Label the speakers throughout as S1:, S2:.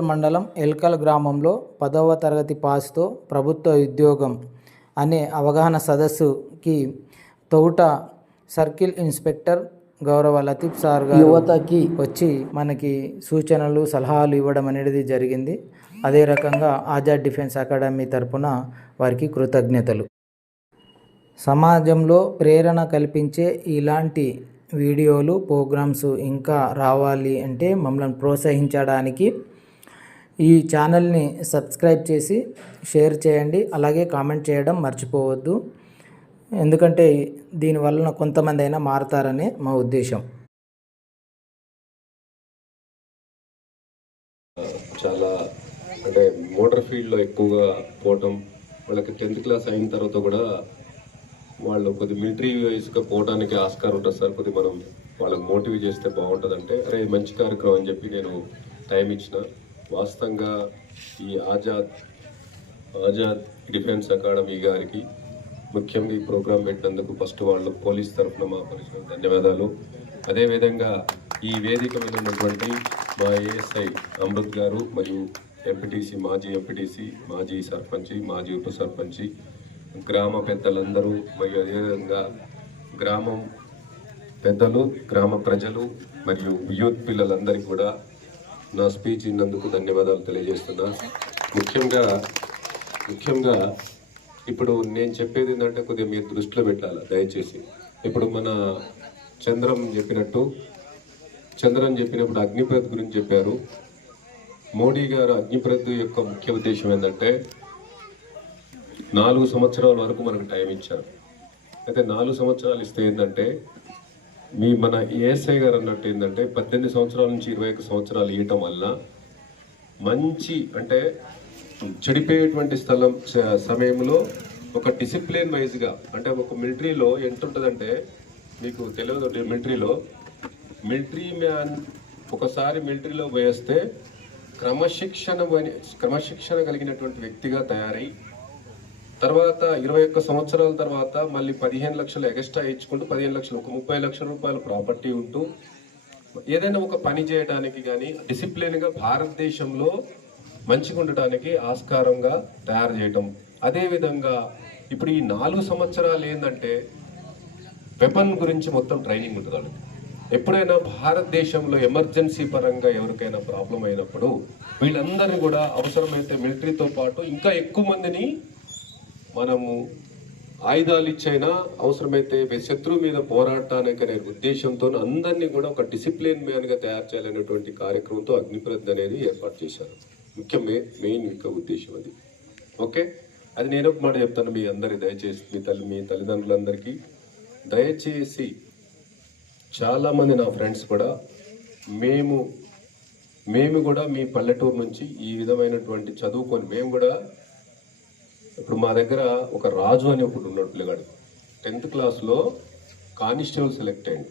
S1: మునుగోలు మండలం ఎల్కల్ గ్రామంలో పదవ తరగతి పాస్తో ప్రభుత్వ ఉద్యోగం అనే అవగాహన సదస్సుకి తౌట సర్కిల్ ఇన్స్పెక్టర్ గౌరవ లతీఫ్ సార్ గారు యువతకి వచ్చి మనకి సూచనలు సలహాలు ఇవ్వడం అనేది జరిగింది. అదే రకంగా ఆజాద్ డిఫెన్స్ అకాడమీ తరపున వారికి కృతజ్ఞతలు. సమాజంలో ప్రేరణ కల్పించే ఇలాంటి వీడియోలు ప్రోగ్రామ్స్ ఇంకా రావాలి అంటే మమ్మల్ని ప్రోత్సహించడానికి ఈ ఛానల్ని సబ్స్క్రైబ్ చేసి షేర్ చేయండి. అలాగే కామెంట్ చేయడం మర్చిపోవద్దు. ఎందుకంటే దీనివలన కొంతమంది అయినా మారతారనే మా ఉద్దేశం.
S2: చాలా అంటే మోటార్ ఫీల్డ్లో ఎక్కువగా పోవటం వాళ్ళకి టెన్త్ క్లాస్ అయిన తర్వాత కూడా వాళ్ళు కొద్ది మిలిటరీ వైస్గా పోవడానికి ఆస్కారం ఉంటుంది సార్. కొద్ది మనం వాళ్ళకి మోటివేట్ చేస్తే బాగుంటుంది అంటే అరే మంచి కార్యక్రమం అని చెప్పి నేను టైం ఇచ్చిన. వాస్తవంగా ఈ ఆజాద్ ఆజాద్ డిఫెన్స్ అకాడమీ గారికి ముఖ్యంగా ఈ ప్రోగ్రాం పెట్టినందుకు ఫస్ట్ వాళ్ళు పోలీస్ తరఫున మా పరిచయం. ధన్యవాదాలు. అదేవిధంగా ఈ వేదిక మీద ఉన్నటువంటి మా ఏఎస్ఐ అమృత్ గారు మరియు ఎంపీటీసీ మాజీ ఎంపీటీసీ మాజీ సర్పంచి మాజీ ఉప సర్పంచి గ్రామ పెద్దలందరూ మరియు అదేవిధంగా గ్రామం పెద్దలు గ్రామ ప్రజలు మరియు యూత్ పిల్లలందరికీ కూడా నా స్పీచ్ ఇన్నందుకు ధన్యవాదాలు తెలియజేస్తున్నా. ముఖ్యంగా ముఖ్యంగా ఇప్పుడు నేను చెప్పేది ఏంటంటే కొద్దిగా మీరు దృష్టిలో పెట్టాలి దయచేసి. ఇప్పుడు మన చంద్రం చెప్పినట్టు చంద్రన్ చెప్పినప్పుడు అగ్నిప్రద్ గురించి చెప్పారు. మోడీ గారు అగ్నిప్రద్ యొక్క ముఖ్య ఉద్దేశం ఏంటంటే నాలుగు సంవత్సరాల వరకు మనకు టైం ఇచ్చారు. అయితే నాలుగు సంవత్సరాలు ఇస్తే ఏంటంటే మీ మన ఏఎస్ఐ గారు అన్నట్టు ఏంటంటే పద్దెనిమిది సంవత్సరాల నుంచి ఇరవై ఒక సంవత్సరాలు ఇవ్వటం వల్ల మంచి అంటే చెడిపోయేటువంటి స్థలం సమయంలో ఒక డిసిప్లిన్ వైజ్గా అంటే ఒక మిలిటరీలో ఎంత ఉంటుందంటే మీకు తెలియదు మిలిటరీలో మిలిటరీ మ్యాన్ ఒకసారి మిలిటరీలో వేస్తే క్రమశిక్షణ క్రమశిక్షణ కలిగినటువంటి వ్యక్తిగా తయారై తర్వాత ఇరవై ఒక్క సంవత్సరాల తర్వాత మళ్ళీ పదిహేను లక్షలు ఎక్స్ట్రా ఇచ్చుకుంటూ పదిహేను లక్షలు ఒక ముప్పై లక్షల రూపాయల ప్రాపర్టీ ఉంటూ ఏదైనా ఒక పని చేయడానికి కానీ డిసిప్లిన్గా భారతదేశంలో మంచిగా ఉండటానికి ఆస్కారంగా తయారు చేయటం. అదేవిధంగా ఇప్పుడు ఈ నాలుగు సంవత్సరాలు ఏంటంటే వెపన్ గురించి మొత్తం ట్రైనింగ్ ఉంటుంది వాళ్ళకి. ఎప్పుడైనా భారతదేశంలో ఎమర్జెన్సీ పరంగా ఎవరికైనా ప్రాబ్లం అయినప్పుడు వీళ్ళందరినీ కూడా అవసరమైతే మిలిటరీతో పాటు ఇంకా ఎక్కువ మందిని మనము ఆయుధాలు ఇచ్చైనా అవసరమైతే శత్రువు మీద పోరాటానికి అనే ఉద్దేశంతో అందరినీ కూడా ఒక డిసిప్లిన్ మ్యాన్గా తయారు చేయాలనేటువంటి కార్యక్రమంతో అగ్నిప్రజ్ఞ అనేది ఏర్పాటు చేశారు. ముఖ్యం మెయిన్ యొక్క ఉద్దేశం అది. ఓకే? అది నేను ఒక మాట చెప్తాను మీ అందరి దయచేసి మీ తల్లి మీ తల్లిదండ్రులందరికీ. దయచేసి చాలామంది నా ఫ్రెండ్స్ కూడా మేము మేము కూడా మీ పల్లెటూరు నుంచి ఈ విధమైనటువంటి చదువుకొని మేము కూడా ఇప్పుడు మా దగ్గర ఒక రాజు అని ఒకడు ఉన్నాడు పిల్లగాడు. టెన్త్ క్లాస్లో కానిస్టేబుల్ సెలెక్ట్ అయ్యండి.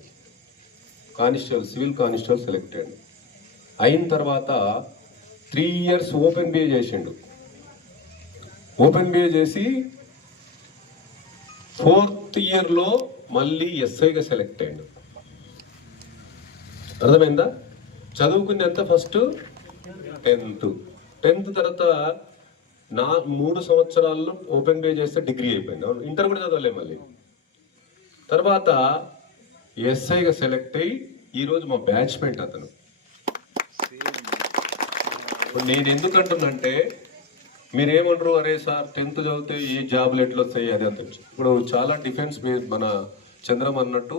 S2: కానిస్టేబుల్ సివిల్ కానిస్టేబుల్ సెలెక్ట్ అయ్యండి. అయిన తర్వాత త్రీ ఇయర్స్ ఓపెన్ బిఏ చేసిండు. ఓపెన్ బిఏ చేసి ఫోర్త్ ఇయర్లో మళ్ళీ ఎస్ఐగా సెలెక్ట్ అయ్యిండు. అర్థమైందా? చదువుకుంది ఎంత ఫస్ట్ టెన్త్. టెన్త్ తర్వాత నా మూడు సంవత్సరాల్లో ఓపెన్ పే చేస్తే డిగ్రీ అయిపోయింది. అవును, ఇంటర్ కూడా చదవలే మళ్ళీ. తర్వాత ఎస్ఐగా సెలెక్ట్ అయ్యి ఈరోజు మా బ్యాచ్మెంట్ అతను. ఇప్పుడు నేను ఎందుకంటున్నంటే మీరేమంటారు అరే సార్ టెన్త్ చదివితే ఏ జాబ్లు ఎట్లా వస్తాయి? అది అంత ఇప్పుడు చాలా డిఫెన్స్ మన చంద్రం అన్నట్టు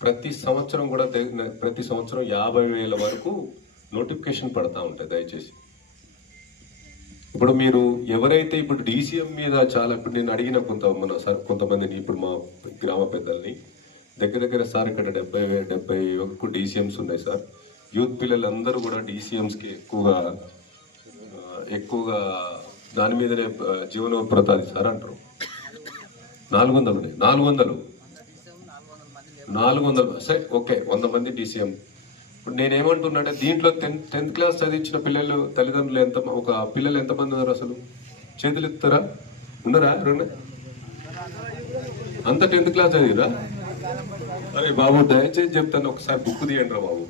S2: ప్రతి సంవత్సరం కూడా ప్రతి సంవత్సరం యాభై వేల వరకు నోటిఫికేషన్ పడతా ఉంటాయి దయచేసి. ఇప్పుడు మీరు ఎవరైతే ఇప్పుడు డీసీఎం మీద చాలా ఇప్పుడు నేను అడిగిన కొంత మన సార్ కొంతమందిని ఇప్పుడు మా గ్రామ పెద్దల్ని దగ్గర దగ్గర సార్ ఇక్కడ డెబ్బై డెబ్బై వరకు డీసీఎంస్ ఉన్నాయి సార్. యూత్ పిల్లలందరూ కూడా డీసీఎంస్కి ఎక్కువగా ఎక్కువగా దాని మీదనే జీవనోప్రతాది సార్ అంటారు. నాలుగు వందలు ఉన్నాయి. నాలుగు వందలు. నాలుగు వందలు సరే ఓకే వంద మంది డీసీఎం ఇప్పుడు నేనేమంటున్నాంటే దీంట్లో టెన్త్ టెన్త్ క్లాస్ చదివించిన పిల్లలు తల్లిదండ్రులు ఎంత ఒక పిల్లలు ఎంతమంది ఉన్నారు అసలు? చేతులు ఎత్తుతారా ఉన్నారా రెండు అంత టెన్త్ క్లాస్ చదివిరా? అరే బాబు దయచేసి చెప్తాను ఒకసారి బుక్ తీయండి రా బాబు.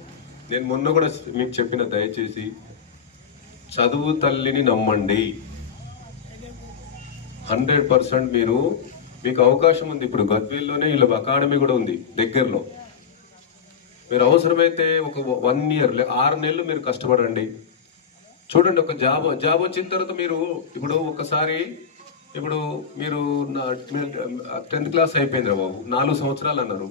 S2: నేను మొన్న కూడా మీకు చెప్పిన దయచేసి. చదువు తల్లిని నమ్మండి. హండ్రెడ్ పర్సెంట్ మీరు మీకు అవకాశం ఉంది. ఇప్పుడు గద్వేల్లోనే వీళ్ళ అకాడమీ కూడా ఉంది దగ్గరలో. మీరు అవసరమైతే ఒక వన్ ఇయర్ ఆరు నెలలు మీరు కష్టపడండి. చూడండి ఒక జాబ్ జాబ్ వచ్చిన తర్వాత మీరు ఇప్పుడు ఒకసారి ఇప్పుడు మీరు టెన్త్ క్లాస్ అయిపోయింది బాబు నాలుగు సంవత్సరాలు అన్నారు.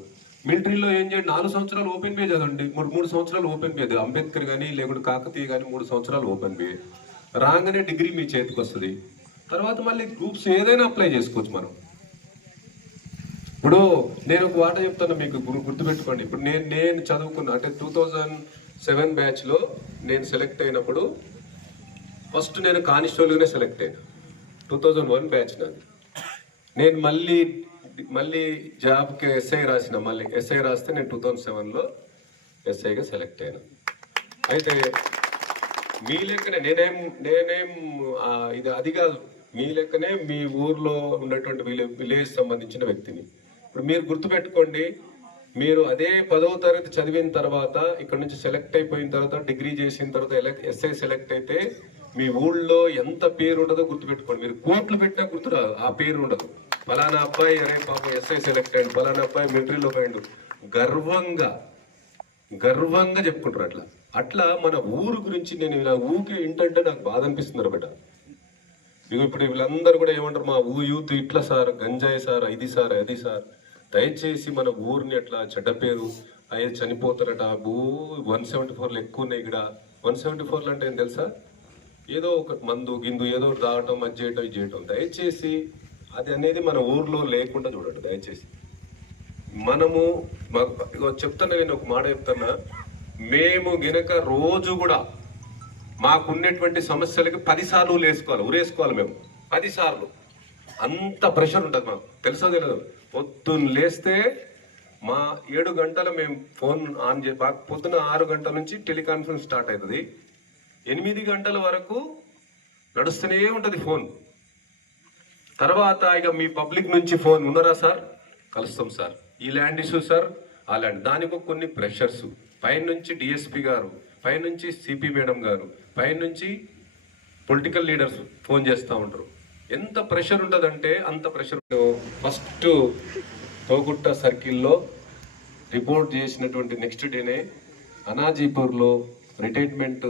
S2: మిలిటరీలో ఏం చేయండి నాలుగు సంవత్సరాలు ఓపెన్ పే చదవండి. మూడు మూడు సంవత్సరాలు ఓపెన్ పే అంబేద్కర్ కానీ లేకుంటే కాకతీయ కానీ మూడు సంవత్సరాలు ఓపెన్ పే రాగానే డిగ్రీ మీ చేతికి వస్తుంది తర్వాత మళ్ళీ గ్రూప్స్ ఏదైనా అప్లై చేసుకోవచ్చు మనం. ఇప్పుడు నేను ఒక మాట చెప్తాను మీకు గుర్- గుర్తుపెట్టుకోండి. ఇప్పుడు నేను నేను చదువుకున్న అంటే టూ థౌజండ్ సెవెన్ బ్యాచ్లో నేను సెలెక్ట్ అయినప్పుడు ఫస్ట్ నేను కానిస్టేబుల్గానే సెలెక్ట్ అయినా. టూ థౌజండ్ వన్ బ్యాచ్ నాది. నేను మళ్ళీ మళ్ళీ జాబ్కి ఎస్ఐ రాసిన మళ్ళీ ఎస్ఐ రాస్తే నేను టూ థౌజండ్ సెవెన్లో ఎస్ఐగా సెలెక్ట్ అయినా. అయితే మీ లెక్కనే నేనేం నేనేం ఇది అది కాదు. మీ లెక్కనే మీ ఊర్లో ఉన్నటువంటి విలేజ్ సంబంధించిన వ్యక్తిని. మీరు గుర్తుపెట్టుకోండి మీరు అదే పదవ తరగతి చదివిన తర్వాత ఇక్కడ నుంచి సెలెక్ట్ అయిపోయిన తర్వాత డిగ్రీ చేసిన తర్వాత ఎస్ఐ సెలెక్ట్ అయితే మీ ఊళ్ళో ఎంత పేరు ఉండదో గుర్తుపెట్టుకోండి. మీరు కోట్లు పెట్టినా గుర్తురాదు ఆ పేరు ఉండదు. ఫలానా అబ్బాయి అరే పాపం ఎస్ఐ సెలెక్ట్ అయ్యండి ఫలానా అబ్బాయి మిలిటరీలో పోయిండు గర్వంగా గర్వంగా చెప్పుకుంటారు అట్లా. అట్లా మన ఊరు గురించి నేను ఇలా ఊరికి ఏంటంటే నాకు బాధ అనిపిస్తుంది బిడ్డ. ఇగో ఇప్పుడు వీళ్ళందరూ కూడా ఏమంటారు మా ఊ యూత్ ఇట్లా సార్ గంజాయి సార్ ఇది సార్ అది సార్. దయచేసి మన ఊరిని అట్లా చెడ్డ పేరు అయ్యే చనిపోతారట భూ వన్ సెవెంటీ ఫోర్లు ఎక్కువ ఉన్నాయి ఇక్కడ. వన్ సెవెంటీ ఫోర్లు అంటే ఏం తెలుసా? ఏదో ఒక మందు గిందు ఏదో దాటం అది చేయటం ఇది చేయటం. దయచేసి అది అనేది మన ఊర్లో లేకుండా చూడండి దయచేసి. మనము మాకు చెప్తాను నేను ఒక మాట చెప్తున్నా. మేము గినక రోజు కూడా మాకున్నటువంటి సమస్యలకి పదిసార్లు లేసుకోవాలి వేసుకోవాలి ఉరేసుకోవాలి మేము. పదిసార్లు. అంత ప్రెషర్ ఉంటుంది మాకు. తెలుసో తెలియదు పొద్దున్న లేస్తే మా ఏడు గంటల మేము ఫోన్ ఆన్ చే మాకు పొద్దున ఆరు గంటల నుంచి టెలికాన్ఫరెన్స్ స్టార్ట్ అవుతుంది ఎనిమిది గంటల వరకు నడుస్తూనే ఉంటుంది ఫోన్. తర్వాత ఇక మీ పబ్లిక్ నుంచి ఫోన్ ఉన్నారా సార్? కలుస్తాం సార్. ఈ ల్యాండ్ ఇష్యూ సార్? ఆ ల్యాండ్. దానికి కొన్ని ప్రెషర్స్. పైనుంచి డిఎస్పి గారు పైనుంచి సిపి మేడం గారు పైనుంచి పొలిటికల్ లీడర్స్ ఫోన్ చేస్తూ ఉంటారు. ఎంత ప్రెషర్ ఉంటుందంటే అంత ప్రెషర్ ఫస్ట్ తోగుట్ట సర్కిల్లో రిపోర్ట్ చేసినటువంటి నెక్స్ట్ డేనే అనాజీపూర్లో రిటైర్మెంట్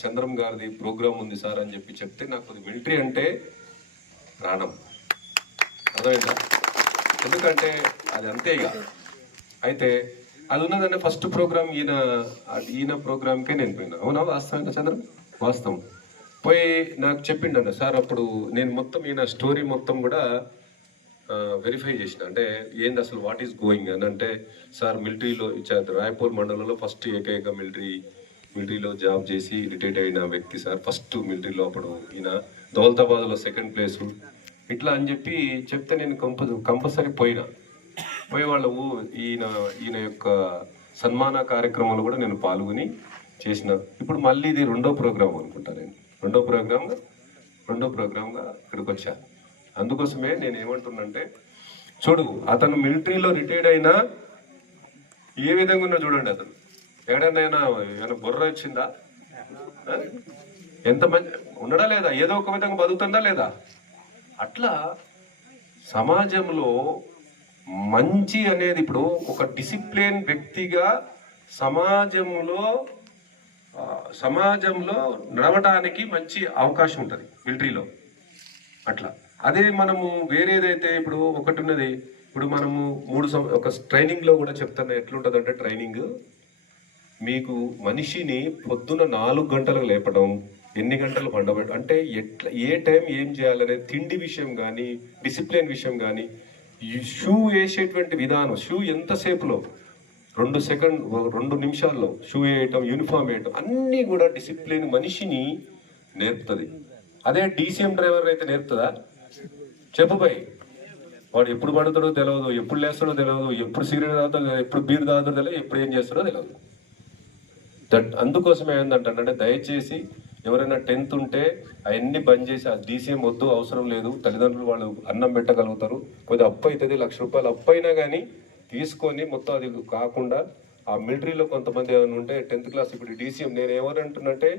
S2: చంద్రం గారిది ప్రోగ్రామ్ ఉంది సార్ అని చెప్పి చెప్తే నాకు మిలిటరీ అంటే ప్రాణం. అర్థమైందా? ఎందుకంటే అది అంతే ఇక. అయితే అది ఉన్నదంటే ఫస్ట్ ప్రోగ్రామ్ ఈయన ఈయన ప్రోగ్రామ్కే నేను పోయినా. అవునా వాస్తవం చంద్ర? వాస్తవం. పోయి నాకు చెప్పిండన్న సార్ అప్పుడు నేను మొత్తం ఈయన స్టోరీ మొత్తం కూడా వెరిఫై చేసిన. అంటే ఏంది అసలు వాట్ ఈస్ గోయింగ్ అని. అంటే సార్ మిలిటరీలో ఇచ్చారు. రాయపూర్ మండలంలో ఫస్ట్ ఏకైక మిలిటరీ మిలిటరీలో జాబ్ చేసి రిటైర్డ్ అయిన వ్యక్తి సార్. ఫస్ట్ మిలిటరీలో అప్పుడు ఈయన దౌలతాబాద్లో సెకండ్ ప్లేసు ఇట్లా అని చెప్పి చెప్తే నేను కంప కంపల్సరీ పోయినా. పోయి వాళ్ళ ఊ ఈయన ఈయన యొక్క సన్మాన కార్యక్రమంలో కూడా నేను పాల్గొని చేసిన ఇప్పుడు మళ్ళీ ఇది రెండో ప్రోగ్రాం అనుకుంటా నేను. రెండో ప్రోగ్రామ్ రెండో ప్రోగ్రామ్గా ఇక్కడికి వచ్చాను అందుకోసమే నేను ఏమంటున్నంటే చూడు అతను మిలిటరీలో రిటైర్డ్ అయినా ఏ విధంగా ఉన్నా చూడండి అతను. ఎక్కడైనా ఏమైనా బుర్ర వచ్చిందా? ఎంత మంచి ఉండడా లేదా? ఏదో ఒక విధంగా బతుకుతుందా లేదా? అట్లా సమాజంలో మంచి అనేది ఇప్పుడు ఒక డిసిప్లిన్ వ్యక్తిగా సమాజంలో సమాజంలో నడవటానికి మంచి అవకాశం ఉంటుంది మిలిటరీలో. అట్లా. అదే మనము వేరేదైతే ఇప్పుడు ఒకటి ఉన్నది ఇప్పుడు మనము మూడు సం ఒక ట్రైనింగ్లో కూడా చెప్తాను ఎట్లుంటుందంటే అంటే ట్రైనింగ్ మీకు మనిషిని పొద్దున నాలుగు గంటలకు లేపడం ఎన్ని గంటలు పండబెట్టడం అంటే ఎట్లా ఏ టైం ఏం చేయాలనే తిండి విషయం కానీ డిసిప్లిన్ విషయం కానీ షూ వేసేటువంటి విధానం షూ ఎంతసేపులో? రెండు సెకండ్ రెండు నిమిషాల్లో షూ వేయటం యూనిఫామ్ వేయటం అన్నీ కూడా డిసిప్లిన్ మనిషిని నేర్పుతుంది. అదే డీసీఎం డ్రైవర్ అయితే నేర్పుతుందా? చెప్పు వాడు ఎప్పుడు పడతాడో తెలియదు ఎప్పుడు లేస్తాడో తెలియదు ఎప్పుడు సిగరెట్ తాగుతాడో ఎప్పుడు బీర్ తాగుతాడో తెలియదు ఎప్పుడు ఏం చేస్తాడో తెలియదు దట్ అందుకోసమే ఏంటంటే దయచేసి ఎవరైనా టెన్త్ ఉంటే అవన్నీ బంద్ చేసి ఆ డీసీఎం వద్దు అవసరం లేదు. తల్లిదండ్రులు వాళ్ళు అన్నం పెట్టగలుగుతారు. కొద్దిగా అప్పు అవుతుంది లక్ష రూపాయలు అప్పు అయినా కానీ తీసుకొని మొత్తం అది కాకుండా ఆ మిలిటరీలో కొంతమంది ఏమైనా ఉంటే టెన్త్ క్లాస్ ఇప్పుడు డీసీఎం నేను ఏమనంటున్నంటే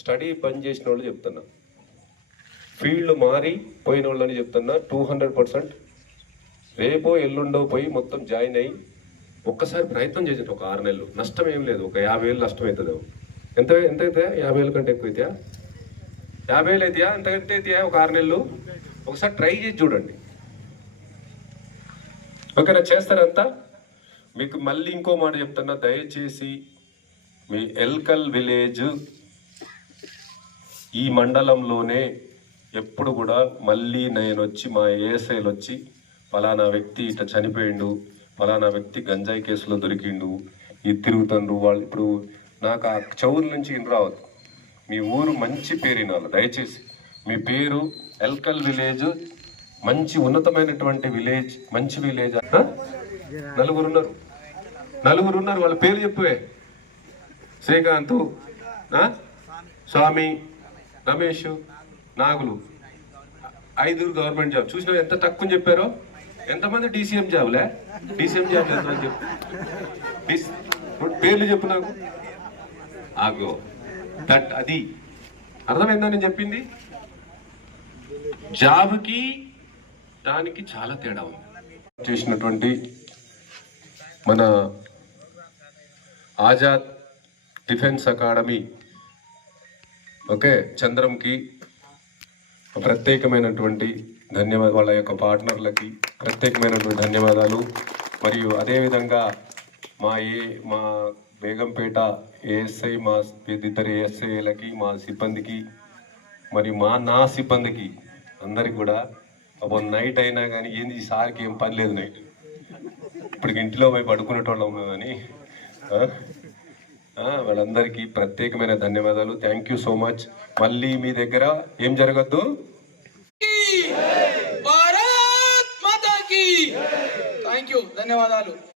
S2: స్టడీ బంద్ చేసిన వాళ్ళు చెప్తున్నా. ఫీల్డ్ మారి పోయిన వాళ్ళని చెప్తున్నా. Two hundred percent. రేపో ఎల్లుండో పోయి మొత్తం జాయిన్ అయ్యి ఒక్కసారి ప్రయత్నం చేసేట ఒక ఆరు నెలలు. నష్టం ఏం లేదు. ఒక యాభై వేలు నష్టం అవుతుంది ఎంత ఎంత అవుతాయా యాభై వేల కంటే ఎక్కువ అవుతాయా యాభై వేలు అవుతాయా ఎంతకంటే అవుతాయా ఒక ఆరు నెలలు? ఒకసారి ట్రై చేసి చూడండి. ఓకేనా చేస్తారంతా? మీకు మళ్ళీ ఇంకో మాట చెప్తున్నా దయచేసి మీ ఎల్కల్ విలేజ్ ఈ మండలంలోనే ఎప్పుడు కూడా మళ్ళీ నేను వచ్చి మా ఏఎస్ఐలు వచ్చి ఫలానా వ్యక్తి ఇట్లా చనిపోయిండు ఫలానా వ్యక్తి గంజాయి కేసులో దొరికిండు ఇది తిరుగుతుండ్రు వాళ్ళు ఇప్పుడు నాకు ఆ చెవుల నుంచి ఇన్ రావద్దు. మీ ఊరు మంచి పేరు వినాలి దయచేసి. మీ పేరు ఎల్కల్ విలేజ్ మంచి ఉన్నతమైనటువంటి విలేజ్ మంచి విలేజ్ నలుగురున్నారు. నలుగురు ఉన్నారు నలుగురు ఉన్నారు వాళ్ళ పేరు చెప్పువే. శ్రీకాంత్ స్వామి రమేష్ నాగులు. ఐదుగురు గవర్నమెంట్ జాబ్. చూసిన ఎంత తక్కువ చెప్పారో? ఎంతమంది డీసీఎం జాబ్లే? డీసీఎం జాబ్ ఎంతమంది చెప్పు. పేర్లు చెప్పు నాకు. ఆగో. దట్ అది. అర్థమైందా నేను చెప్పింది? జాబ్కి దానికి చాలా తేడా ఉంది. చేసినటువంటి మన ఆజాద్ డిఫెన్స్ అకాడమీ ఓకే చంద్రంకి ప్రత్యేకమైనటువంటి ధన్యవాదాలు వాళ్ళ యొక్క పార్ట్నర్లకి ప్రత్యేకమైనటువంటి ధన్యవాదాలు. మరియు అదేవిధంగా మా ఏ మా బేగంపేట ఏఎస్ఐ మా ఇద్దరు ఏఎస్ఐలకి మా సిబ్బందికి మరి మా నా సిబ్బందికి అందరికి కూడా ఒక నైట్ అయినా కానీ ఏంది ఈ సార్కి ఏం పని లేదు నైట్ ఇప్పటికి ఇంటిలో పోయి పడుకునేటోళ్ళం కానీ వాళ్ళందరికీ ప్రత్యేకమైన ధన్యవాదాలు. థ్యాంక్ యూ సో మచ్ మళ్ళీ మీ దగ్గర ఏం జరగద్దు?
S3: థ్యాంక్ యూ ధన్యవాదాలు.